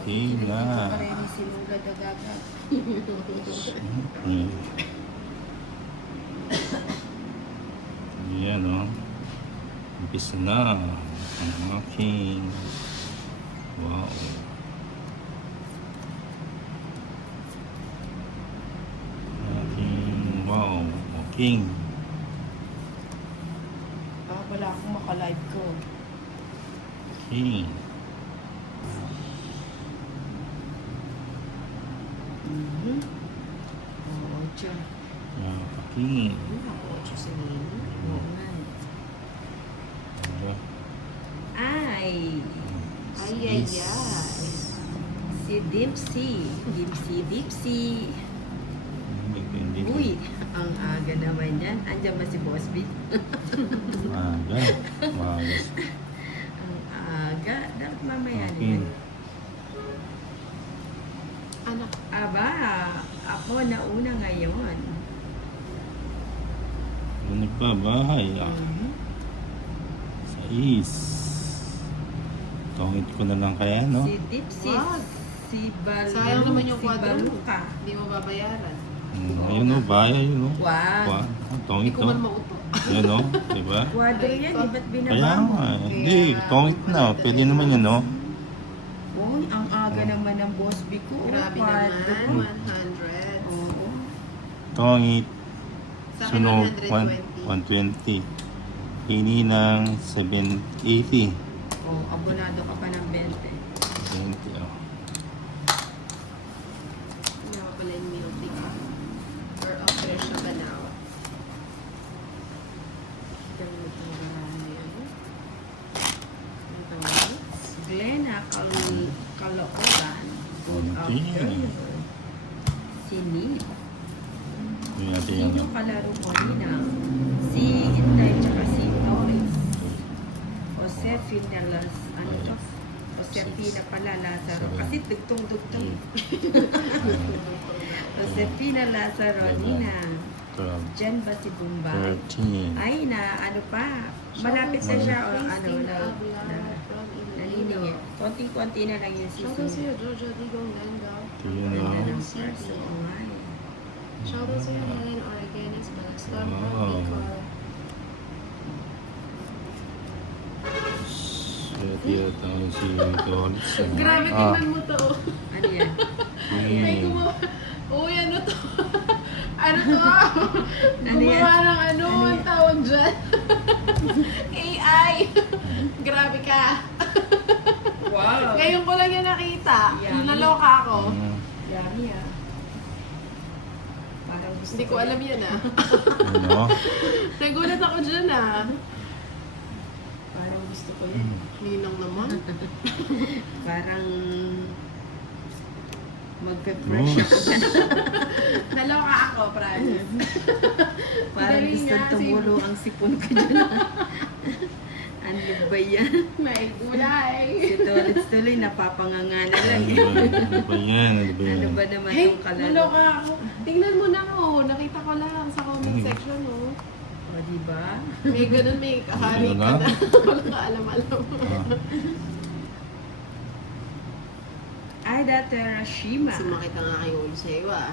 Okay na. Parang sinulad agad. Siyempre. Ayan o. Umpisa na ang aking wow. Aking wow. Walking. Wala akong makalive ko. Okay. Oo, tiyo. Walking. Oo, tiyo sa nino. Oo nga. Ano? Ay! Ay, ay, ay. Si Dipsy. Dipsy. Hindi. Uy, ang aga naman yan. Andiyan ba si Boss B? Maaga. Maaga. Ang aga. Dapat mamaya na Okay. yan. Anak. Aba, ako nauna ngayon. Ano pa bahay? Sa Tongit ko na lang kaya, no? Si Dipsy. Wag. Si Balu. Sayang naman yung si kwadro mo. Baluka. Hindi mo babayaran. Ayun, no? Bahay, no? Wow. Hindi Tongit, ko no? man mauto. Ayun, no? Diba? Kwadro yan, di ba't Kaya binabamo? nga. Hindi, tongit na. Pwede naman yun, no? Uy, ang aga naman ng Boss B ko. Grabe Kwadro. naman. 100. Oo. Tongit. Sa akin, Sunog, 120. 120. Hini ng 780. Oh, abonado ka pa ng 20. 20, oh. Hindi ako pala yung milk tea ka. Or offer siya ba na ako? Gamit mo ba na yan? Ang tawag? Glenna Caloocan. Good Okay. afternoon. Si Nip. Yun natin Sino yan. kalaro ko nina? Si Inday tsaka si Doris. Josefina ano to? Josefina pala Lazaro. Kasi dugtong-dugtong. Josefina Lazaro, Nina. 12. Diyan ba si Bombay? 13. Ay, ano pa. Malapit na siya o ano na naniningit. Konting-konti na lang yung 小豆 susunod. 是有周周地公蛋糕， Tingnan Ganda nyo. ng perso. Oo nga eh. 小豆是 Helen Organics Balascan Wow. Bicol. Swerte yata si Doris. Grabe, tingnan mo to. Ano yan? Ay, gumawa. Uy, ano to? Ano to? Ano yan? Gumawa ng ano, ang tawag dyan. AI. Grabe ka. Wow! Ngayon ko lang yan nakita. Yummy. Naloka ako. Yummy ah. Parang gusto Hindi ko alam yan ah. Ano? Nagulat ako dyan ah. Parang gusto ko yan. Ninang naman. Parang magpe-fresh ako. Naloka ako, Francis. Parang Dali gusto nga, tumulo ang sipon ko dyan. Ano ba yan? May gulay. Si Doris tuloy napapanganga na lang. Ano ba yan? Ano ba yan? Ano ba naman Hey, itong kalaro? naloka ako. Tingnan mo na oh. Nakita ko lang sa comment section oh. O, diba? May ganun, may kahari Ano ka na? na. Wala ka alam-alam. Ay, dati Rashima. Sumakit ang aking ulo sa iyo ah.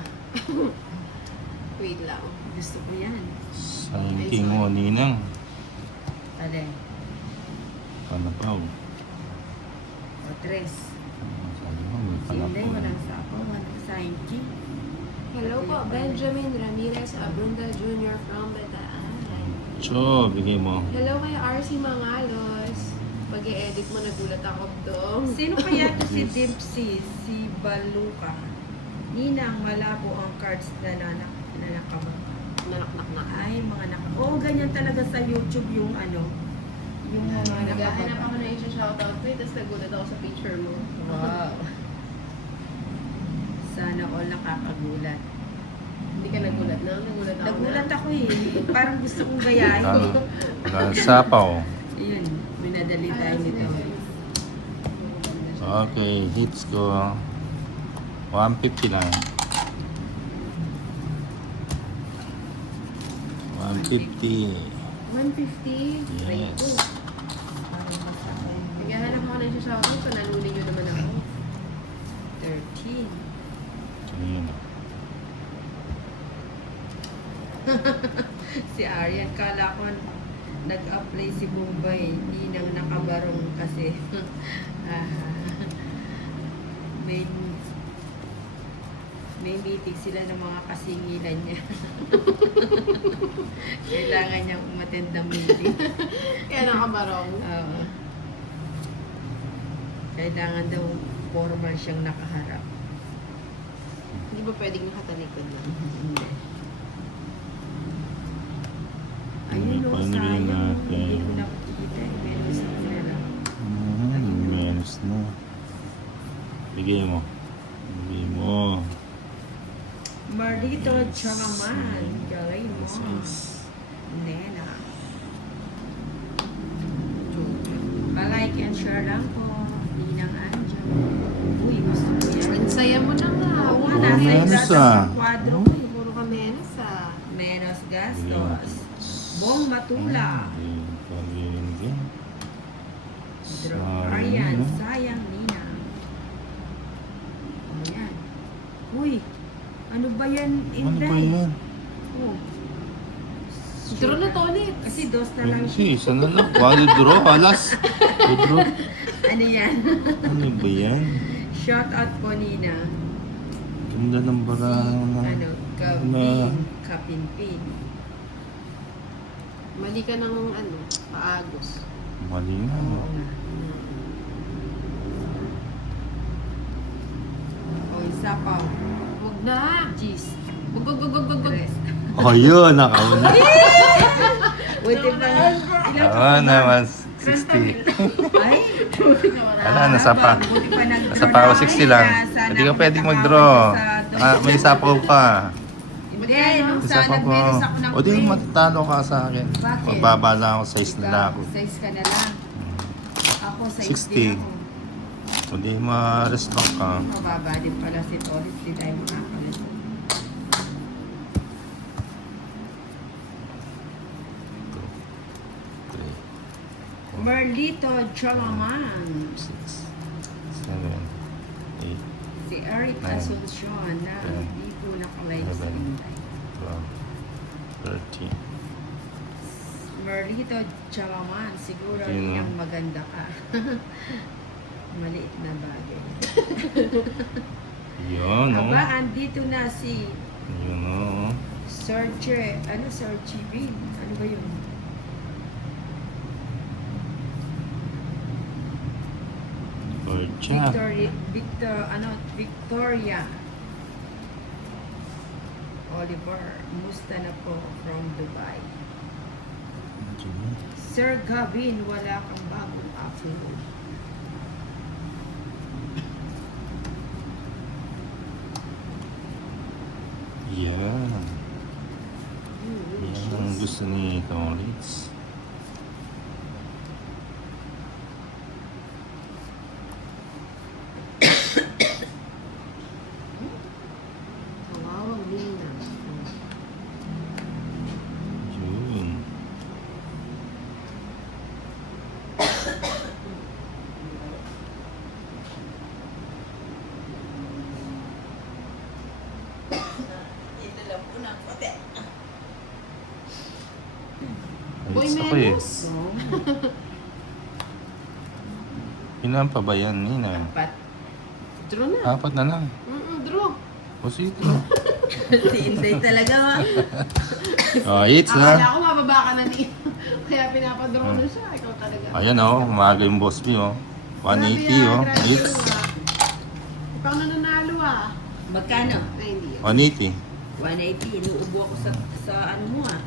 Wait lang. Gusto ko yan. Sayang mo, Ninang. Alin? Panapaw. O, tres. Sabi mo, may Si Inday, panapaw. walang sapo. Walang sainki. Hello po, Benjamin Ramirez Abunda Jr. from Bataan. Cho, bigay mo. Hello kay RC Mangalos. Pag-i-edit mo, nagulat ako dong. Sino kaya to si Dipsy? Si Baluka. Ninang, malabo ang cards na nakabang. Nanak-nak-nak. Ay, mga Oo, ganyan talaga sa YouTube yung ano. Yung mga Naghahanap nakababa. ako na i-shoutout ko, tapos nagulat ako sa picture mo. Wow. Sana all nakakagulat. Hindi ka nagulat na? Nagulat ako Nagulat na. ako eh. Parang gusto kong gayahin. Wala sapaw. Yun, minadali tayo nito. Okay, hits ko. 150 lang. 150. 150? Yes. Parang masakay. Naghahanap ako na i-shoutout, so naluli nyo naman ako. Si Arian, kala ko nag-apply si Bombay. Hindi nang nakabarong kasi. may meeting sila ng mga kasingilan niya. Kailangan niyang umattend ng meeting. Kaya nakabarong. Oo. Kailangan daw formal siyang nakaharap. Hindi ba pwedeng nakatalikod lang? Hindi. Ayun o, Paano sayang. natin? Hindi ko nakikita. Meron sa kanila. Menos na. Bigay mo. Bigay mo. Marlito Chakaman. Galing mo. Nena. Pa-like and share lang po. Ninang Anjo. Uy, gusto ko yan. Ang saya mo na nga. Oo nga, Puro nasa menos, itatang ah. sa kwadro ko. Puro ka menos ah. Menos gastos. Bong Matula. Ayan, sayang Nina. Ayan. Uy, ano ba yan, Ano ba Inday? yan? Oh. Draw na to ulit. Kasi dos na lang Kasi siya. isa na lang. Wala draw. Alas. Draw. Ano yan? Ano ba yan? Shout out po Nina. Ganda ng barang. Ano, Kapinpin. Mali ka ng ano, paagos. Mali na. Oo nga. O, isa pa. Huwag na. Jeez. Gug. Tres. Oh, yun. Nakauna. Buti pa. Ilang Oo naman. 60. Ay, Wala, nasa pa. buti pa nag-draw Nasa pa ako na. 60 lang. Sana Hindi ka pwedeng nakakapag mag-draw. sa May sapaw pa. Hindi, nung Isa sana pa po. nagmenos ako ng O di free. matatalo ka sa akin. Bakit? Magbaba lang ako. Size na lang ako. Size ka na lang. Ako, size 60. din ako. O di ma-restock ka. Mababa din pala si Toris. Di tayo makakalit. Merlito Chalaman. 6, 7, 8, Si Eric Nine. Asuncion na Ten. hindi po nakalive sa 11. Inday. 12, 13. Merlito Chalaman, siguro Sino? niyang maganda ka. Maliit na bagay. Yun, o. Aba, andito na si Yun, o. Serge. Ano, Serge B? Ano ba yun? Orcha. Victoria. Oliver, musta na po from Dubai. Sir Gavin, wala kang bagong upload. Yan. Yan ang gusto ni Toritz. Kawawang Nina. Yun. Ito lang po ng kote. Boy Ayos ako eh. menos. Ilan pa ba yan, Nina? Apat. Draw na. 4 na lang. Draw. O sige. Si Inday talaga ma. O, hits Akala na. ko mababa ka na ni. Kaya pinapadraw na siya. Ikaw talaga. Ayan o, umaga yung boss B o. 180 o. Grabe, Hits. ah. Ikaw na nanalo ah. Magkano? Ay, hindi yun. 180. 180. Inuubo ako sa ano mo ah.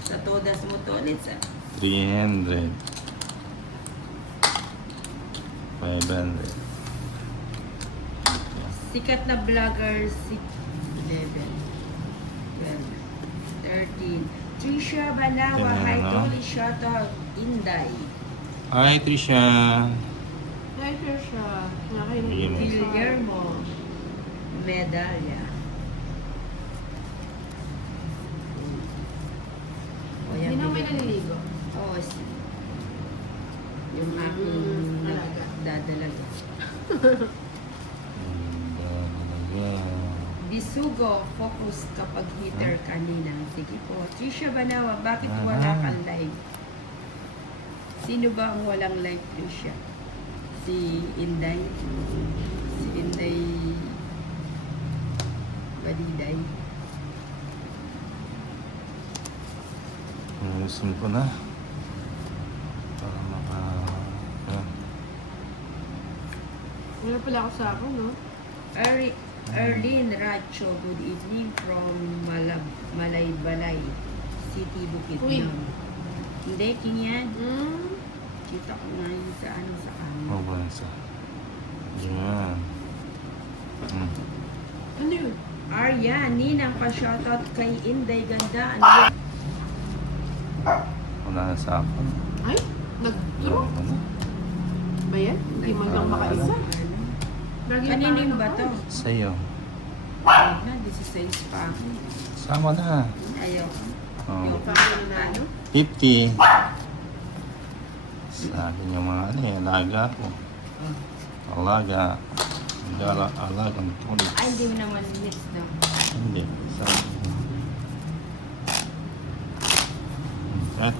Sa todas mo to ulit ah. 300. 500. Sikat na vlogger, 11, 12, 13. Trisha Banawa, Tingnan hi mo. Toli, shout out, Inday. Hi, Trisha. Ay, sure siya. Bigyan mo. Guillermo, medalya. O yan, Hindi na may bigyan. naliligo. Oo, yung aking alaga. dadalaga. Ganda talaga. Bisugo, focus kapag hitter kanina. Sige po. Trisha Banawa, bakit wala kang live? Sino ba ang walang live, Trisha? Si Inday? Si Inday Badiday? Ayusin ko na. Para maka... Yan. Wala pala ako sa ako, no? Erlene Racho, good evening from Malaybalay City, Uy. Bukidnon. Hindi, kinyan. Kita ko nga yun sa ano sa kanya. Oh, bansa. Yan. Ano yun? Arya, Ninang pa-shoutout kay Inday Ganda. Ano yan? Wala na sa akin. Ay, nag-draw. Wala na. Ba yan? Hindi man lang makaisa. Lagi Kanino yung ba to? Sa'yo. Ay na, 16 pa ako. Sama na. Ayaw. Oh. Yung pangalan na ano? 50. Sa akin yung mga ano eh, alaga ko. Alaga. Alagang tulis. Ay, hindi mo naman miss no? Hindi. Sa akin. At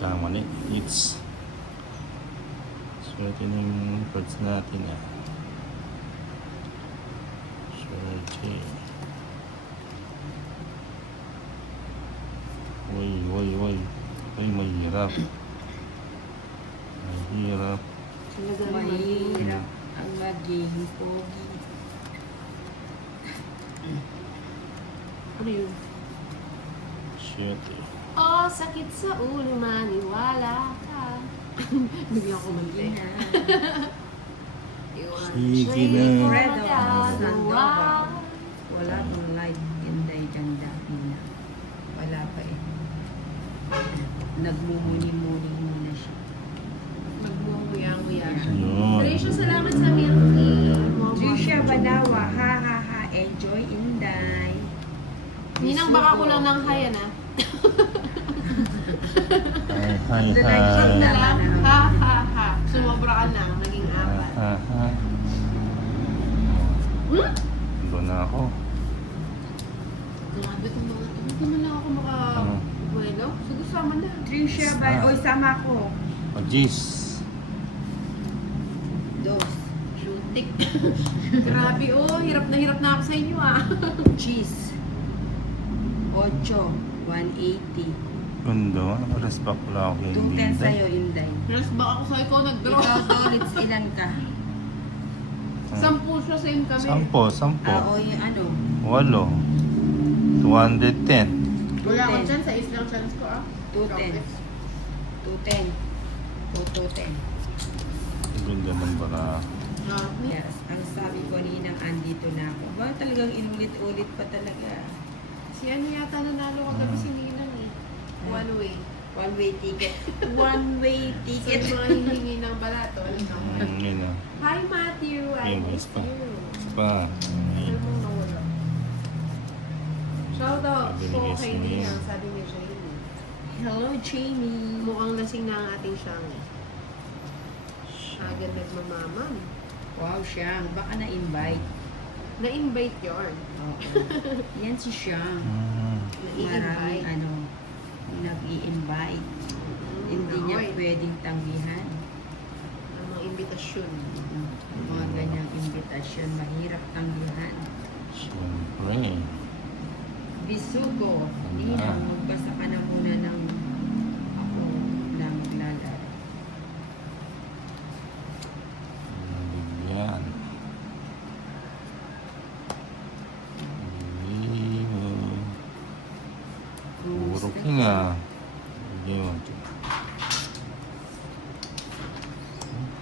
tama ni it's suotin yung parts natin suotin uy mahirap Mahirap ang maging pogi. Ano yun? suotin Oh, sakit sa ulo, maniwala ka. Bigyan ko man Sige eh. na. Sige na. Fredo Sandoval. Wala pang light. Inday Ganda. Nina. Wala pa eh. Nagmumuni-muni muna siya. Magmumuya-muya. yun Trisha, salamat sa milk tea. Trisha Banawa. Ha ha ha. Enjoy Inday. Ninang baka ko lang ng haya na. hi Doon lang siya hi na. Ha ha ha. Sumobra ka na. Naging apat. Hmm? doon na ako Grabe itong mga ito. Hindi naman lang ako makabuelo. Sige, sama na. Trisha Banawa. Oy, sama ko. Jis Dos. Shootik. Grabe oh. Hirap na ako sa inyo ah. Cheese. 8. 180. Kundo, oras pa pula ako kay 210 Linda. sa'yo, Inday. Plus baka ako sa ikaw nag-draw. Ikaw, Dolitz, ilan ka? 10 siya, same kami. Sampo. O yung ano? 8. 210. Wala akong 210. chance. Sa is lang chance ko ah. 210. 210. O 210. Ganda ng bara. Ah, Yes. Ang sabi ko ninang andito na ako. Ba talagang inulit-ulit pa talaga. Si ano yata nanalo ko gabi si Ninang eh. One way. One-way ticket. One-way Sa ticket. mga hihingi ng balato. Yun na. Hi Matthew, I Yung miss pa. you. Pa. Ano mong nawala? Shout out Sabi ni po Miss kay May. Ninang, sabi ni Jamie. Hello, Jamie. Mukhang lasing na ang ating Shangi. Agad nagmamaman. Wow, Siyang. Baka na-invite. Na-invite yarn. Oo. Yan si Siyang. Maraming Na-invite. nag-i-invite. Hindi niya Nakoy. pwedeng tanggihan. Ang mga imbitasyon. Mga ganyang imbitasyon, mahirap tanggihan. Siyempre. Bisugo, Ninang, magbasa ka na muna ng ako na maglalaro. Nabigyan. Puro ka nga. Yun.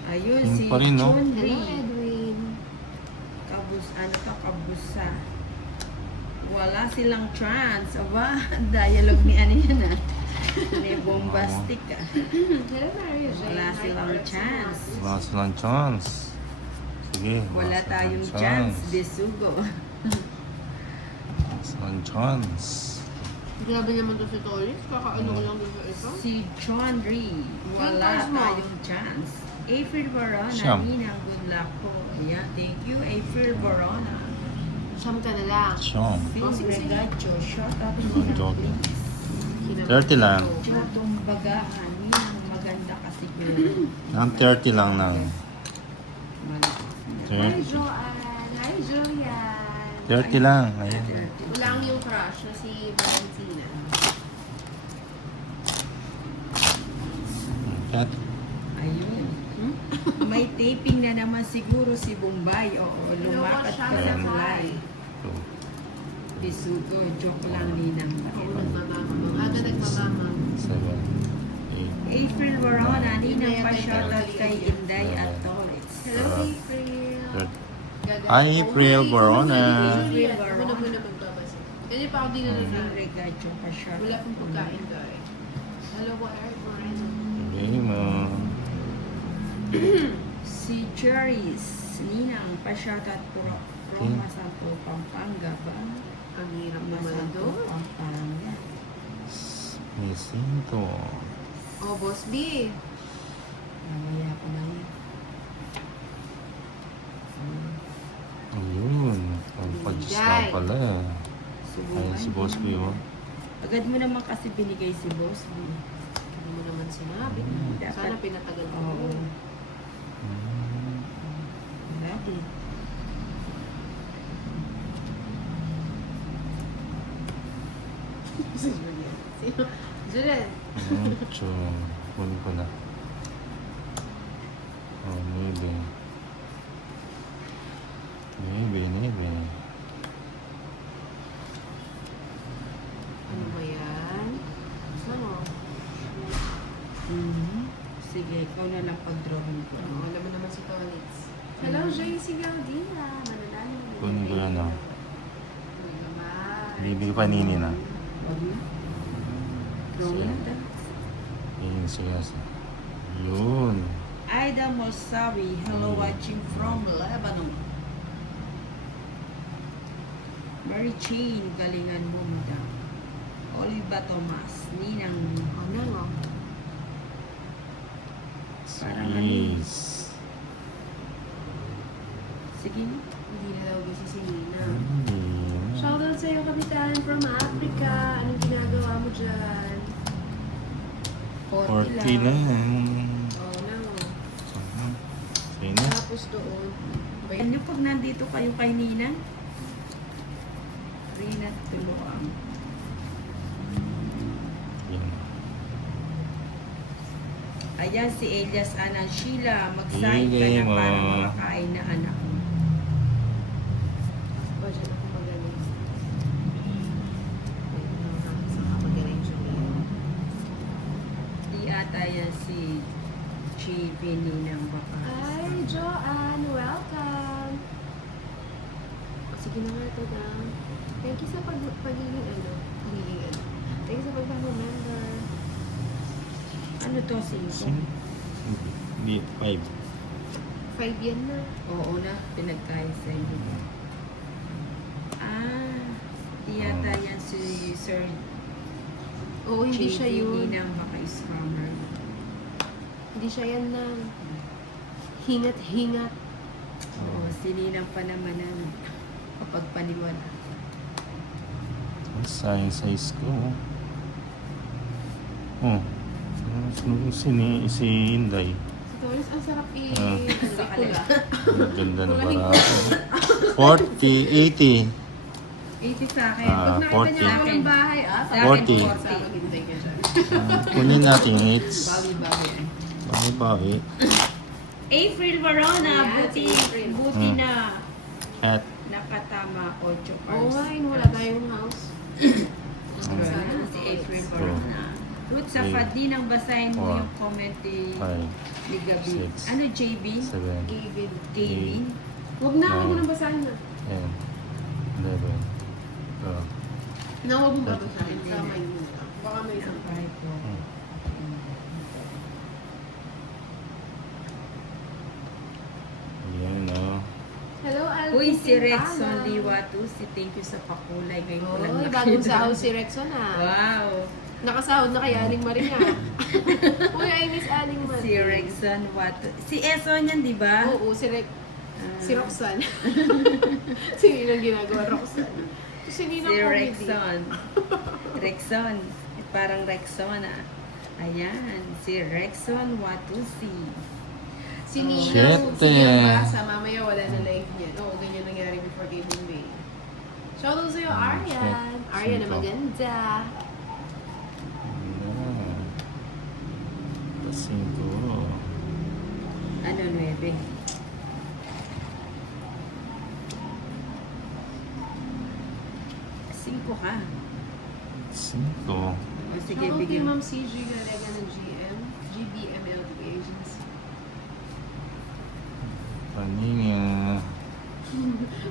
Ayun, Yun si pa rin, no? Hello Chunri. Edwin. Kabusa. Wala silang chance. Aba, dialogue ni ano yan ah. May bombastic ah. Hello, Mario Jane. Wala Hi, silang Alex chance. Mas. Wala silang chance. Sige, Wala silang tayong chance, Besugo. Wala silang chance. Grabe naman to si Tolis. Kakaano ko lang din sa isa. Si John Ree, wala Yung mo. tayong chance. April Verona, Siyam. Ninang, good luck po. Yeah, thank you, April Verona. Siyam ka na lang. Siyam. Phil sige, sige. Regacho, shut up, Oh, Ninang, joking. please. 30 lang. Jotong bagaan, Ninang, maganda ka siguro. Ang 30 lang ng Hi, 30. Joanne. Hi, Julian. 30 lang. Ayun. Ulang yung crush na si Valentina. Kat. Ayun. May taping na naman siguro si Bombay. Oo, lumakat ka sa Ayan. live. So, Bisugo, joke lang, Ninang. Oo, nagmamamang. Aga nagmamamang. 7, 8. April Verona, Ninang pa shoutout kay Inday at Torres. Hello, April. 30. Gaga. Hi, April Hi, Verona. Julian. Ako na muna magbabasa. Ganyan pa ako din na Phil Regacho pa shoutout. Wala pong pagkain, guys. Hello, Eric Moreno. Game mo. Si Cheris, Ninang pa shoutout po. From Masampo, Pampanga ba? Ang hirap naman Masampo, doon. Pampanga. Missing to. Oh, Boss B. Mamaya ko na yun. Ayun. Ang pag-stop pala. Ayun si Boss B. Oh. Agad mo naman kasi binigay si Boss B. Hindi mo naman sinabi. Dapat- Sana pinatagal ko. Oo. Mm. Lagi. Si Julian. Sino? Julian. Mucho. Kunin ko na. Oh, maybe. Maybe. Ano ba yan? Ano? Sige, ikaw na lang pag-drawing ko. Ano? Alam mo naman si Tonitz. Hello, JC Galdina. Mananalo. Kunin ko yan, oh. Ano naman? Bibig pa nini na. Wag na. Drawing na. Ayun siya. Yun. Aida Mosawi, hello watching from Lebanon. Mary Jane, galingan mo madam. Oliva Tomas, Ninang. Ano nga? Parang ano. Jeez. Sige na. Hindi na daw busy si Nina. Hmm. Shoutout sa'yo, Kapitan, from Africa. Anong ginagawa mo dyan? 40 lang. Oo na, oh. Sige na. Tapos doon. Wait. Ano pag nandito kayo kay Ninang? Rina Tuluang. Yan. Ayan si Elias Anan Sheila, mag-sign ka Sige, na para ma. makakain na anak mo. O, dyan ako magaling. Wait lang ha. Saan ka magaling, Julian? Di ata yan si JP Ninang baka. Hi, Joanne. Welcome. O, sige na nga ito na. Thank you sa pagiging ano. Thank you sa pagpapamember. Ano to, 5? Hindi, 5. 5 yan na. Oo na, pinagkain sa inyo. Di yata yan si Sir Oo, hindi JP siya yun. Ninang baka scammer. Hindi siya yan na. Hingat-hingat. Oo, si Ninang pa naman ang kapag paniwala. Size ko. Oh. Si Inday. Si Toris, ang sarap Ah. pula. Ang ganda na barato. 40, 80. 80 sa akin. Ah, Pag nakita niya 40. ako ng bahay, Sa 40. akin, Sa akin, hintay ka dyan. Kunin natin hits. Bawi-bawi. Bawi-bawi. April Verona, Ayan, buti, si April. buti Hmm. na At nakatama 8 Oo cars. nga, wala tayong house. Verona, si April Verona. Ruth Safad din ang basahin mo 4, yung comment ni 5, Gabi. 6, Ano, JB? 7, Gavin. Gavin? Huwag na, ako nang basahin na. 10, 11, 12. Na huwag mong babasahin. Sama yun na. Baka may isang 5, Ayan, oh. Hello, Alvin. Uy, si Quintana. Rexon Liwatu, thank you sa pakulay. Ngayon ko lang Uy, bagong sahod si Rexon Wow. Nakasahod na kay Aling Maria. Uy, I miss Aling Maria. Si Rexon Watu. Si Eson yan, di ba? Oo, si Roxanne. Sino yung ginagawa, Roxanne? Si Nina Si Comedy. Rexon. Rexon. Parang Rexon ah. Ayan. Si Rexon Watusi. Si Oh. Nina, Shit, si Nina eh. Basa, mamaya wala na live niya. Oo, ganyan nangyari before Gaming Day. Shoutout sa'yo, Aryan. shit. Aryan na Sino? maganda. Ayan. Pasing ko. Ano, 9? Cinco ka. 5. O sige, Shoutout kay bigyan. Ma'am CG Galega ng GBMLT Agency. Paninga.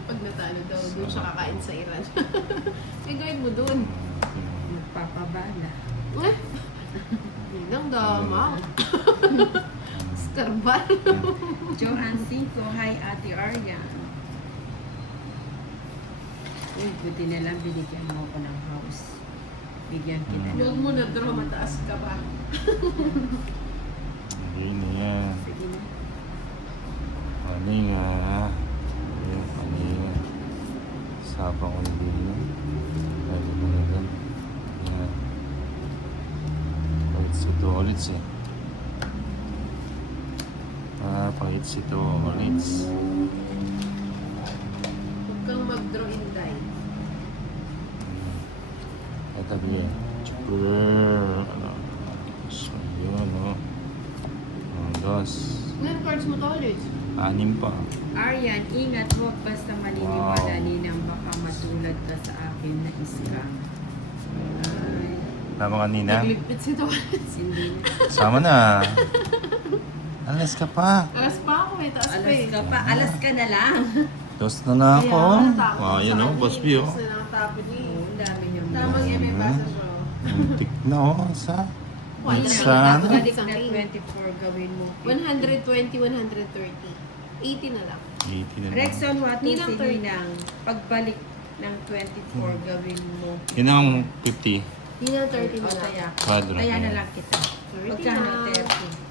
Pag natalo daw, doon siya kakain sa Iran. Eh, gawin mo doon. Magpapabala. Eh? Yun ang dama. Skarbal. Johan Cinco, hi Ate Aryan. Uy, buti na lang binigyan mo ako ng house. Bigyan kita ng... Huwag mo na draw, mataas ka ba? Ayan na yan. Sige na. Paninga. Ayan, paninga. Sapa ko hindi yun. Pwede ko na dyan. Ayan. Pahit si ito ulit siya. Pahit si ito ulit. Huwag kang mag-draw in die. Ito din. Chopper. Ano? So, yun, oh. Ang dos. Ilan cards mo to ulit? 6 pa. Aryan, ingat, huwag basta maniniwala Wow. ninang baka matulad ka sa akin na scam. Ay, Tama kanina. Nagligpit si Torres. hindi na. Sama na. Alas ka pa. Alas pa ako eh, taas pa Alas eh. ka pa, alas ka na lang. Dos na na ako. natakot Wow, sa yan oh, kanya, Boss B oh. tapos na lang tapo niya eh. Oo, ang dami niyang Tamang MA basa siya. Muntik na oh. Sa? Wala. Minsan. Balik na 24 gawin mo. 120, 130. 80 na lang. 80 na lang. Rexon, what is Ninang si 30. Ninang? Pagbalik ng 24 gawin mo. Yun ang 50. Hindi na 30 na O, lang. taya. Quadro. Taya na lang kita. 30 Magkano na. 30?